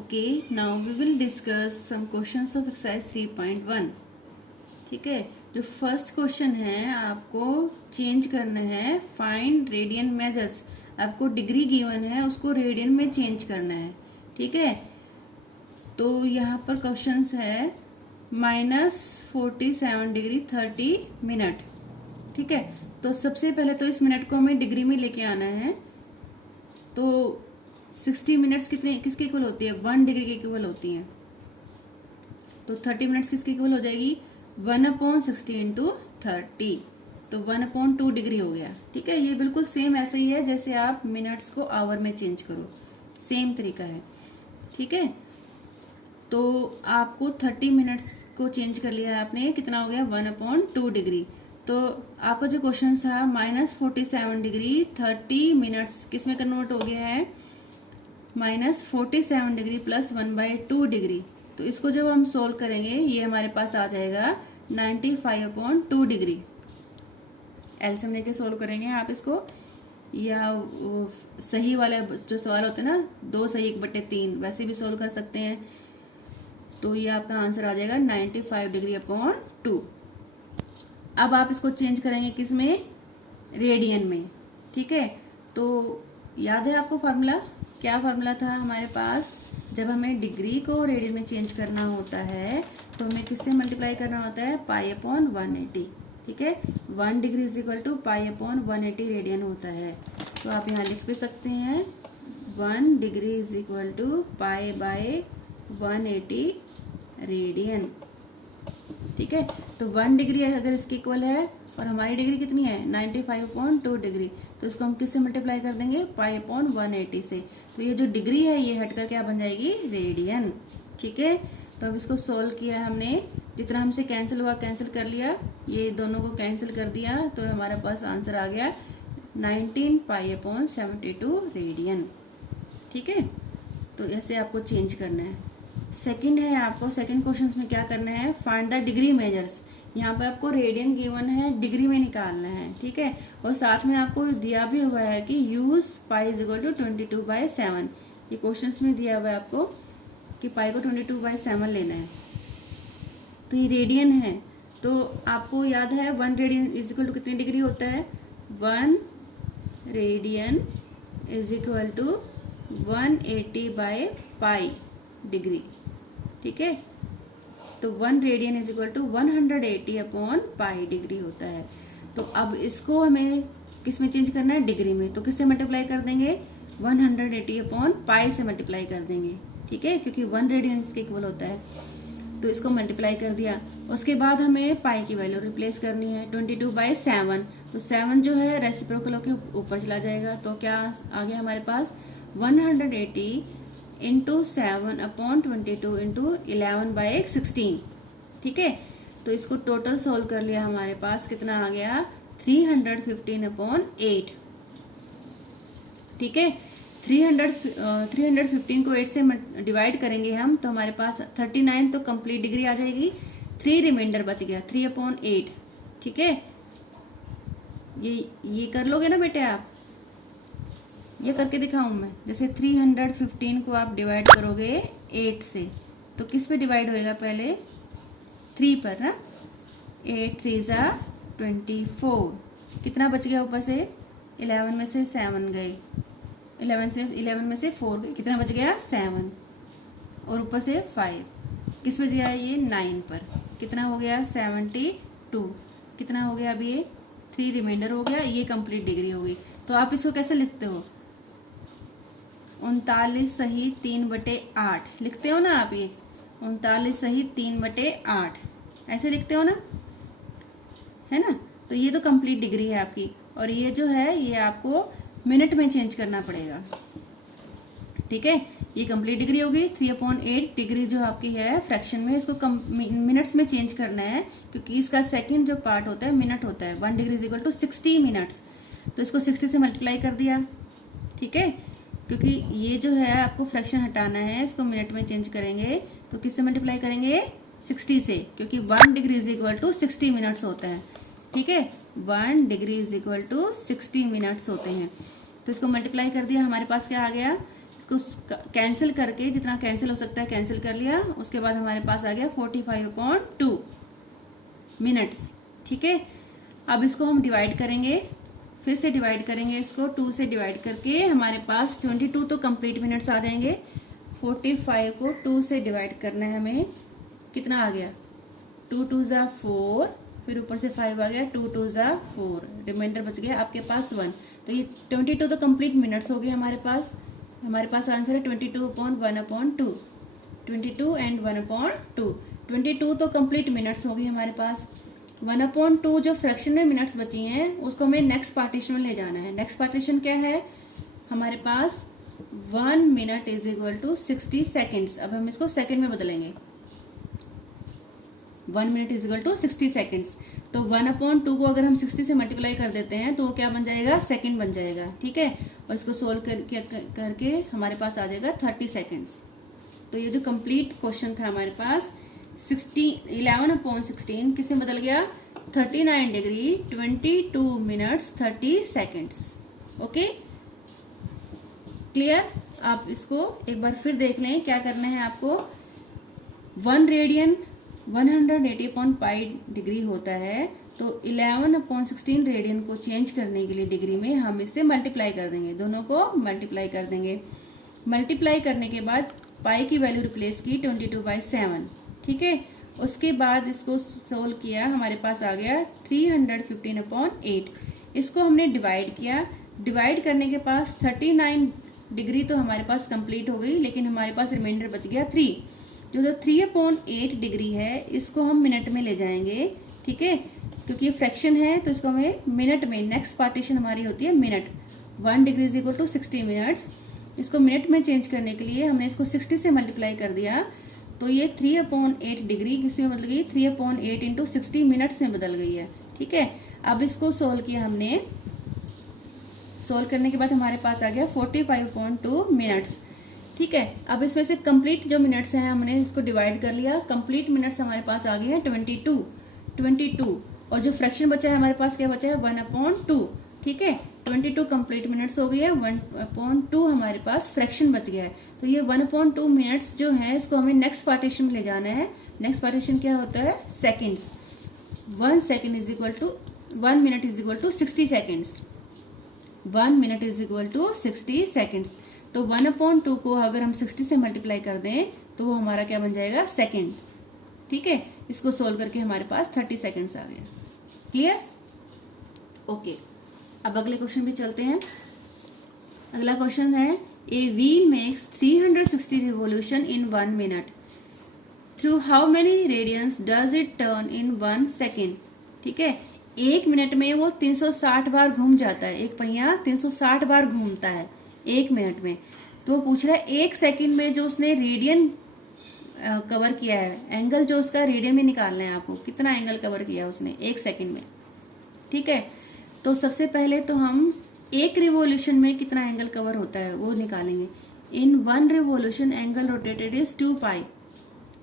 Okay, now we will discuss some questions of exercise 3.1. ठीक है, जो फर्स्ट क्वेश्चन है आपको चेंज करना है फाइंड रेडियन मेजर्स। आपको डिग्री गिवन है, उसको रेडियन में चेंज करना है। ठीक है, तो यहाँ पर क्वेश्चंस है -47 डिग्री 30 मिनट। ठीक है, तो सबसे पहले तो इस मिनट को हमें डिग्री में लेके आना है। तो 60 मिनट्स कितने किसके इक्वल होती है? 1 डिग्री के इक्वल होती है। तो 30 मिनट्स किसके इक्वल हो जाएगी? 1/60 इंटू 30, तो 1/2 डिग्री हो गया। ठीक है, ये बिल्कुल सेम ऐसे ही है जैसे आप मिनट्स को आवर में चेंज करो, सेम तरीका है। ठीक है, तो आपको 30 मिनट्स को चेंज कर लिया है आपने, कितना हो गया? 1/2 डिग्री। तो आपका जो क्वेश्चन था -47 डिग्री 30 मिनट्स किस में कन्वर्ट हो गया है? -47 डिग्री प्लस 1/2 डिग्री। तो इसको जब हम सोल्व करेंगे ये हमारे पास आ जाएगा 95/2 डिग्री। एलसीएम लेके सोल्व करेंगे आप इसको, या सही वाले जो सवाल होते हैं ना 2 सही 1/3, वैसे भी सोल्व कर सकते हैं। तो ये आपका आंसर आ जाएगा 95 डिग्री/2। अब आप इसको चेंज करेंगे किस में? रेडियन में। ठीक है, तो याद है आपको फार्मूला? क्या फार्मूला था हमारे पास? जब हमें डिग्री को रेडियन में चेंज करना होता है तो हमें किससे मल्टीप्लाई करना होता है? π/180। ठीक है, 1 degree is equal to π/180 radian होता है। तो आप यहाँ लिख भी सकते हैं 1 degree is equal to π/180 radian. ठीक है, तो 1 डिग्री अगर इसके इक्वल है और हमारी डिग्री कितनी है? 95/2 डिग्री, तो इसको हम किससे मल्टीप्लाई कर देंगे? π/180 से। तो ये जो डिग्री है ये हटकर क्या बन जाएगी? रेडियन। ठीक है, तो अब इसको सोल्व किया हमने, जितना हमसे कैंसिल हुआ कैंसिल कर लिया, ये दोनों को कैंसिल कर दिया, तो हमारे पास आंसर आ गया 19π/72 रेडियन। ठीक है, तो ऐसे आपको चेंज करना है। सेकंड है, आपको सेकंड क्वेश्चन में क्या करना है? Find the degree measures. यहाँ पे आपको रेडियन गिवन है, डिग्री में निकालना है। ठीक है, और साथ में आपको दिया भी हुआ है कि use pi is equal to 22/7। ये क्वेश्चंस में दिया हुआ है आपको कि पाई को 22/7 लेना है। तो ये रेडियन है, तो आपको याद है 1 रेडियन इज इक्वल टू कितनी डिग्री होता है? 1 radian is equal to 180/π degree. ठीक है, तो 1 radian is equal to 180/π degree होता है। तो अब इसको हमें किस में चेंज करना है? डिग्री में। तो किससे मल्टीप्लाई कर देंगे? 180/π से मल्टीप्लाई कर देंगे। ठीक है, क्योंकि 1 रेडियन इसके इक्वल होता है। तो इसको मल्टीप्लाई कर दिया, उसके बाद हमें पाई की वैल्यू रिप्लेस करनी है 22/7। तो 7 जो है रेसिप्रोकल होके ऊपर चला जाएगा, तो क्या आ गया हमारे पास? 180 इंटू 7/22 इंटू 11/16। ठीक है, तो इसको टोटल सोल्व कर लिया, हमारे पास कितना आ गया? 315/8। ठीक है, 315 को 8 से डिवाइड करेंगे हम, तो हमारे पास 39 तो कंप्लीट डिग्री आ जाएगी, 3 रिमाइंडर बच गया 3/8। ठीक है, ये कर लोगे ना बेटे आप? ये करके दिखाऊं मैं? जैसे 315 को आप डिवाइड करोगे 8 से, तो किस पे डिवाइड होएगा? पहले 3 पर ना। 8 3 ज़ा 24, कितना बच गया ऊपर से? 11 में से 7 गए, 11 में से 4 गए, कितना बच गया? 7, और ऊपर से 5, किस पे गया? ये 9 पर, कितना हो गया? 72, कितना हो गया? अभी ये 3 रिमाइंडर हो गया, ये कंप्लीट डिग्री हो गई। तो आप इसको कैसे लिखते हो? 39 सही 3/8 लिखते हो ना आप? ये 39 सही 3/8 ऐसे लिखते हो ना, है ना? तो ये तो कंप्लीट डिग्री है आपकी, और ये जो है ये आपको मिनट में चेंज करना पड़ेगा। ठीक है, ये कंप्लीट डिग्री होगी। 3/8 डिग्री जो आपकी है फ्रैक्शन में, इसको मिनट्स में चेंज करना है, क्योंकि इसका सेकंड जो पार्ट होता है मिनट होता है। 1 degree is equal to 60 minutes, तो इसको 60 से मल्टीप्लाई कर दिया। ठीक है, क्योंकि ये जो है आपको फ्रैक्शन हटाना है, इसको मिनट में चेंज करेंगे, तो किससे मल्टीप्लाई करेंगे? 60 से, क्योंकि 1 degree is equal to 60 minutes होता है। ठीक है, 1 degree is equal to 60 minutes होते हैं। तो इसको मल्टीप्लाई कर दिया, हमारे पास क्या आ गया? इसको कैंसिल करके जितना कैंसिल हो सकता है कैंसिल कर लिया। उसके बाद हमारे पास आ गया 45/2 मिनट्स। ठीक है, अब इसको हम डिवाइड करेंगे, फिर से डिवाइड करेंगे इसको 2 से डिवाइड करके हमारे पास 22 तो कंप्लीट मिनट्स आ जाएंगे। 45 को 2 से डिवाइड करना है हमें, कितना आ गया 2 2 ज़ा 4, फिर ऊपर से 5 आ गया 2 2 ज़ा 4, रिमाइंडर बच गया आपके पास 1। तो ये 22 तो कंप्लीट मिनट्स हो गए हमारे पास। हमारे पास आंसर है 22/1/2, 22 एंड 1/2। 22 तो कंप्लीट मिनट्स हो गई हमारे पास। 1/2 जो फ्रैक्शन में मिनट्स बची हैं उसको हमें नेक्स्ट पार्टीशन में ले जाना है। नेक्स्ट पार्टीशन क्या है हमारे पास 1 minute is equal to 60 seconds. अब हम इसको सेकेंड में बदलेंगे, 1 minute is equal to 60 seconds. तो 1/2 को अगर हम 60 से मल्टीप्लाई कर देते हैं तो वो क्या बन जाएगा, सेकेंड बन जाएगा। ठीक है, और इसको सोल्व करके हमारे पास आ जाएगा 30 सेकेंड्स। तो ये जो कंप्लीट क्वेश्चन था हमारे पास 11/16 किससे बदल गया 39 degree 22 minutes 30 seconds. Okay, clear. आप इसको एक बार फिर देख लें, क्या करना है आपको। 1 रेडियन 180/π डिग्री होता है, तो 11/16 रेडियन को चेंज करने के लिए डिग्री में हम इससे मल्टीप्लाई कर देंगे, दोनों को मल्टीप्लाई कर देंगे। मल्टीप्लाई करने के बाद पाई की वैल्यू रिप्लेस की 22/7। ठीक है, उसके बाद इसको सोल्व किया, हमारे पास आ गया 315/8। इसको हमने डिवाइड किया, डिवाइड करने के पास 39 डिग्री तो हमारे पास कंप्लीट हो गई, लेकिन हमारे पास रिमाइंडर बच गया 3। जो 3/8 डिग्री है इसको हम मिनट में ले जाएंगे। ठीक है, क्योंकि ये फ्रैक्शन है तो इसको हमें मिनट में, नेक्स्ट पार्टीशन हमारी होती है minute. 1 degree is equal to 60 minutes. इसको मिनट में चेंज करने के लिए हमने इसको 60 से मल्टीप्लाई कर दिया, तो ये 3/8 डिग्री किसी में बदल गई 3/8 इंटू 60 मिनट्स में बदल गई है। ठीक है, अब इसको सोल्व किया हमने, सोल्व करने के बाद हमारे पास आ गया 45/2 मिनट्स। ठीक है, अब इसमें से कंप्लीट जो मिनट्स हैं हमने इसको डिवाइड कर लिया, कंप्लीट मिनट्स हमारे पास आ गए हैं 22, और जो फ्रैक्शन बचा है हमारे पास क्या बचा है 1/2। ठीक है, 22 कंप्लीट मिनट्स हो गई है, 1/2 हमारे पास फ्रैक्शन बच गया है। तो ये 1/2 मिनट्स जो है इसको हमें नेक्स्ट पार्टीशन में ले जाना है। नेक्स्ट पार्टीशन क्या होता है seconds. 1 minute is equal to 60 seconds. 1 minute is equal to 60 seconds. तो 1/2 को अगर हम 60 से मल्टीप्लाई कर दें तो वो हमारा क्या बन जाएगा सेकेंड। ठीक है, इसको सोल्व करके हमारे पास 30 सेकेंड्स आ गया। क्लियर। ओके, अब अगले क्वेश्चन भी चलते हैं। अगला क्वेश्चन है a wheel makes 360 revolution in 1 minute, through how many radians does it turn in 1 second. ठीक है, 1 मिनट में वो 360 बार घूम जाता है, एक पहिया 360 बार घूमता है 1 मिनट में। तो वो पूछ रहा है 1 सेकेंड में जो उसने रेडियन कवर किया है, एंगल जो उसका रेडियन में निकालना है आपको, कितना एंगल कवर किया उसने 1 सेकेंड में। ठीक है, तो सबसे पहले तो हम 1 रिवोल्यूशन में कितना एंगल कवर होता है वो निकालेंगे। इन 1 रिवोल्यूशन एंगल रोटेटेड इज 2π।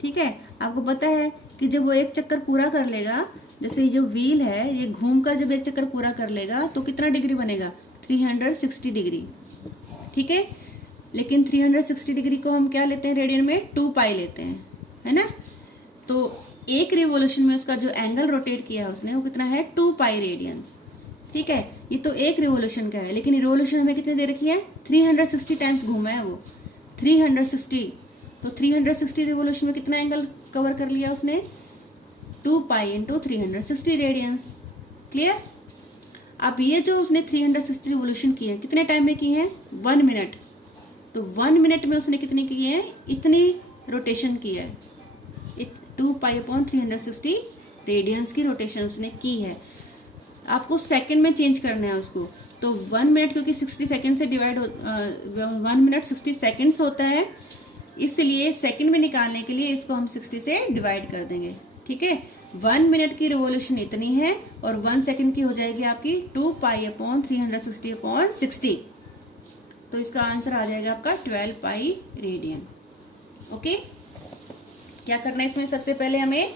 ठीक है, आपको पता है कि जब वो एक चक्कर पूरा कर लेगा, जैसे ये जो व्हील है ये घूमकर जब एक चक्कर पूरा कर लेगा तो कितना डिग्री बनेगा 360 डिग्री। ठीक है, लेकिन 360 डिग्री को हम क्या लेते हैं रेडियन में 2π लेते हैं, है ना। तो 1 रिवोल्यूशन में उसका जो एंगल रोटेट किया उसने वो कितना है 2π रेडियंस। ठीक है, ये तो 1 रिवोल्यूशन का है, लेकिन रिवोल्यूशन हमें कितने दे रखी है 360 टाइम्स घूमा है वो 360। तो 360 रिवोल्यूशन में कितना एंगल कवर कर लिया उसने 2π इंटू 360 रेडियंस। क्लियर। अब ये जो उसने 360 रिवोल्यूशन किए हैं कितने टाइम में किए हैं 1 मिनट। तो 1 मिनट में उसने कितने किए हैं, इतनी रोटेशन की है, 2π/360 रेडियंस की रोटेशन उसने की है। आपको सेकंड में चेंज करना है उसको। तो 1 मिनट क्योंकि 60 सेकंड से डिवाइड 1 मिनट 60 सेकंड्स होता है, इसलिए सेकंड में निकालने के लिए इसको हम 60 से डिवाइड कर देंगे। ठीक है, 1 मिनट की रिवोल्यूशन इतनी है और 1 सेकंड की हो जाएगी आपकी 2π/360/60। तो इसका आंसर आ जाएगा आपका 12π रेडियन। ओके, क्या करना है इसमें, सबसे पहले हमें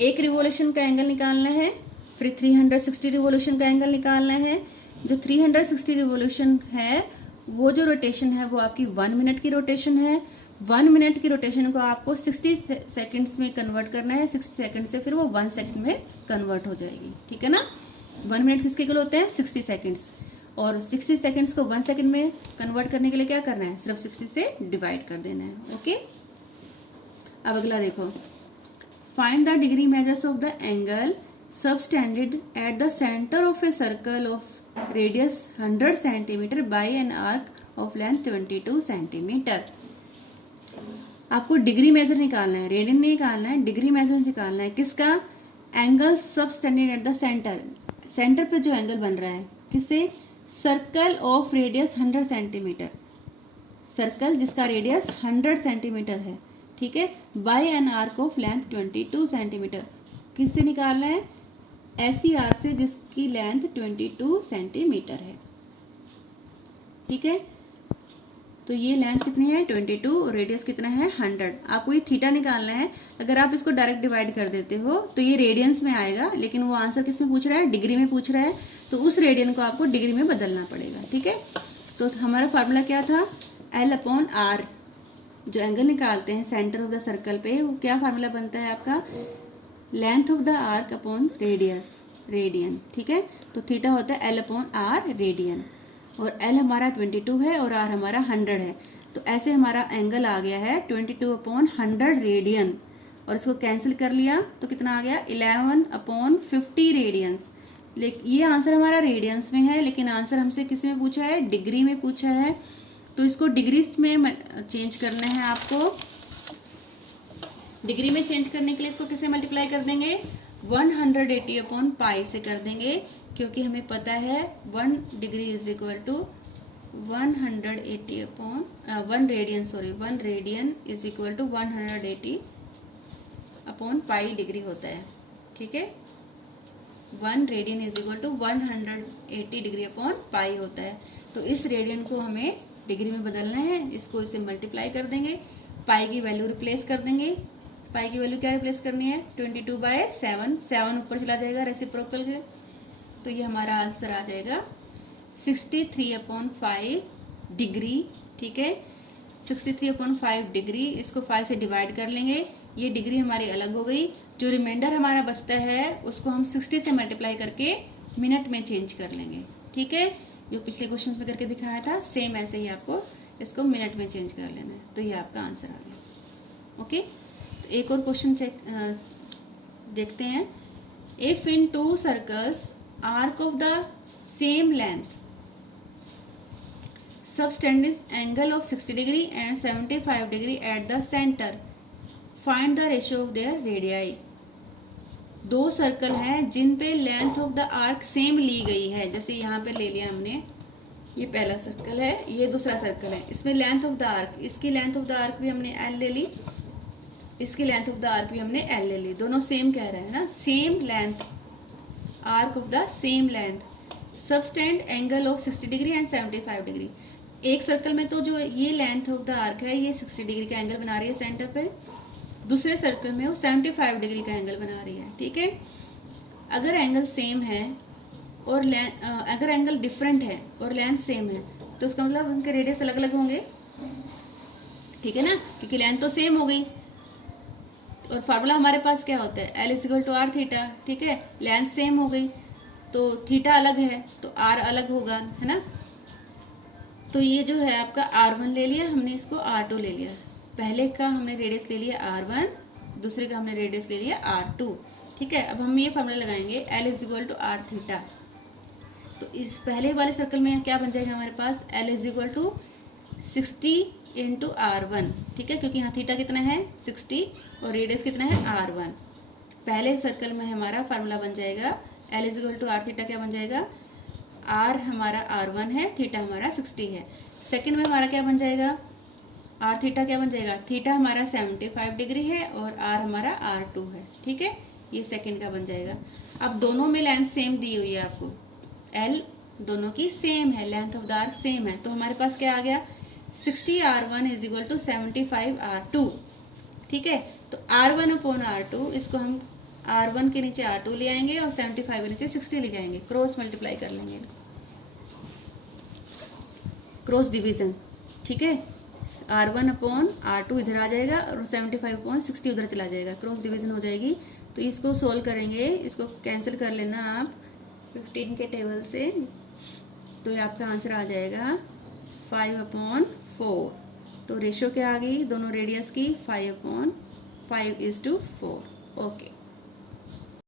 1 रिवोल्यूशन का एंगल निकालना है, फिर 360 रिवोल्यूशन का एंगल निकालना है। जो 360 रिवोल्यूशन है वो जो रोटेशन है वो आपकी 1 मिनट की रोटेशन है। 1 मिनट की रोटेशन को आपको 60 सेकेंड्स में कन्वर्ट करना है। 60 सेकेंड से फिर वो 1 सेकेंड में कन्वर्ट हो जाएगी, ठीक है ना। 1 मिनट किसके लिए होते हैं? 60 सेकेंड्स। और 60 सेकेंड्स को 1 सेकेंड में कन्वर्ट करने के लिए क्या करना है? सिर्फ 60 से डिवाइड कर देना है। ओके, अब अगला देखो, find the degree measures of the angle subtended at the centre of a circle of radius 100 centimetre bye an arc of length 22 centimetre. आपको डिग्री मेजर निकालना है, रेडियन नहीं निकालना है, डिग्री मेजर निकालना है। किसका? Angle subtended at the centre, centre पे जो एंगल बन रहा है किससे? Circle of radius 100 centimetre, circle जिसका रेडियस 100 सेंटीमीटर है, ठीक है, by an arc of length 22 centimetre. किससे निकालना है? ऐसी आर्क से जिसकी लेंथ 22 सेंटीमीटर है, ठीक है। तो ये लेंथ कितनी है? 22 और रेडियस कितना है? 100। आपको ये थीटा निकालना है। अगर आप इसको डायरेक्ट डिवाइड कर देते हो तो ये रेडियंस में आएगा, लेकिन वो आंसर किस में पूछ रहा है? डिग्री में पूछ रहा है, तो उस रेडियन को आपको डिग्री में बदलना पड़ेगा, ठीक है। तो हमारा फार्मूला क्या था? L/R। जो एंगल निकालते हैं सेंटर ऑफ द सर्कल पे, वो क्या फार्मूला बनता है आपका? Length of the arc upon radius, radian, ठीक है। तो थीटा होता है L/R रेडियन, और L हमारा 22 है और R हमारा 100 है। तो ऐसे हमारा एंगल आ गया है 22/100 रेडियन, और इसको कैंसिल कर लिया तो कितना आ गया? 11/50 रेडियंस। लेकिन ये आंसर हमारा रेडियंस में है, लेकिन आंसर हमसे किस में पूछा है? डिग्री में पूछा है। तो इसको डिग्रीज में चेंज करना है आपको। डिग्री में चेंज करने के लिए इसको किससे मल्टीप्लाई कर देंगे? 180/π से कर देंगे, क्योंकि हमें पता है 1 degree is equal to 1 radian, sorry 1 radian is equal to 180/π degree होता है, ठीक है। 1 radian is equal to 180 degree होता है। तो इस रेडियन को हमें डिग्री में बदलना है, इसको इससे मल्टीप्लाई कर देंगे, पाई की वैल्यू रिप्लेस कर देंगे। पाई की वैल्यू क्या रिप्लेस करनी है? 22/7, 7 ऊपर चला जाएगा रेसिप्रोकल के, तो ये हमारा आंसर आ जाएगा 63/5 डिग्री, ठीक है। 63/5 डिग्री, इसको 5 से डिवाइड कर लेंगे, ये डिग्री हमारी अलग हो गई। जो रिमाइंडर हमारा बचता है उसको हम 60 से मल्टीप्लाई करके मिनट में चेंज कर लेंगे, ठीक है। जो पिछले क्वेश्चन में करके दिखाया था सेम ऐसे ही आपको इसको मिनट में चेंज कर लेना है। तो ये आपका आंसर आ गया। ओके, तो एक और क्वेश्चन देखते हैं। If in 2 circles arc of the same length subtends angle of 60 degree and 75 degree at the center, find the ratio of their radii। 2 circle हैं जिन पे length of the arc same ली गई है। जैसे यहाँ पे ले लिया हमने, ये पहला सर्कल है, ये दूसरा सर्कल है, इसमें लेंथ ऑफ द आर्क, इसकी लेंथ ऑफ द आर्क भी हमने L ले ली, इसकी लेंथ ऑफ द आर्क भी हमने L ले ली, दोनों सेम कह रहे हैं ना, same length, arc of the same length, subtend angle of 60 degree and 75 degree. एक सर्कल में तो जो ये लेंथ ऑफ द आर्क है ये 60 डिग्री का एंगल बना रही है सेंटर पे, दूसरे सर्कल में वो 75 डिग्री का एंगल बना रही है, ठीक है। अगर एंगल सेम है और अगर एंगल डिफरेंट है और लेंथ सेम है तो उसका मतलब उनके रेडियस अलग अलग होंगे, ठीक है ना, क्योंकि लेंथ तो सेम हो गई। और फार्मूला हमारे पास क्या होता है? L=R थीटा, ठीक है। लेंथ सेम हो गई तो थीटा अलग है तो R अलग होगा, है ना। तो ये जो है आपका R1 ले लिया हमने, इसको R2 ले लिया। पहले का हमने रेडियस ले लिया R1, दूसरे का हमने रेडियस ले लिया R2, ठीक है। अब हम ये फार्मूला लगाएंगे L=R थीटा। तो इस पहले वाले सर्कल में क्या बन जाएगा हमारे पास? L=60 × R1, ठीक है, क्योंकि यहाँ थीटा कितना है 60 और रेडियस कितना है R1। पहले सर्कल में हमारा फार्मूला बन जाएगा L=R थीटा, क्या बन जाएगा? R हमारा R1 है, थीटा हमारा 60 है। सेकंड में हमारा क्या बन जाएगा? R थीटा क्या बन जाएगा? थीटा हमारा 75 डिग्री है और R हमारा R2 है, ठीक है। ये सेकंड का बन जाएगा। अब दोनों में लेंथ सेम दी हुई है आपको, L दोनों की सेम है, length of the arc same है, तो हमारे पास क्या आ गया? 60 R1 = 75 R2, ठीक है। तो R1/R2, इसको हम R1 के नीचे R2 ले आएंगे और 75 के नीचे 60 ले जाएंगे, क्रॉस मल्टीप्लाई कर लेंगे। क्रॉस डिवीज़न, ठीक है। R1/R2 इधर आ जाएगा और 75/60 उधर चला जाएगा, क्रॉस डिवीज़न हो जाएगी। तो इसको सोल्व करेंगे, इसको कैंसिल कर लेना आप 15 के टेबल से, तो ये आपका आंसर आ जाएगा 5/4। तो रेशो क्या आ गई दोनों रेडियस की, 5/5:4। ओके।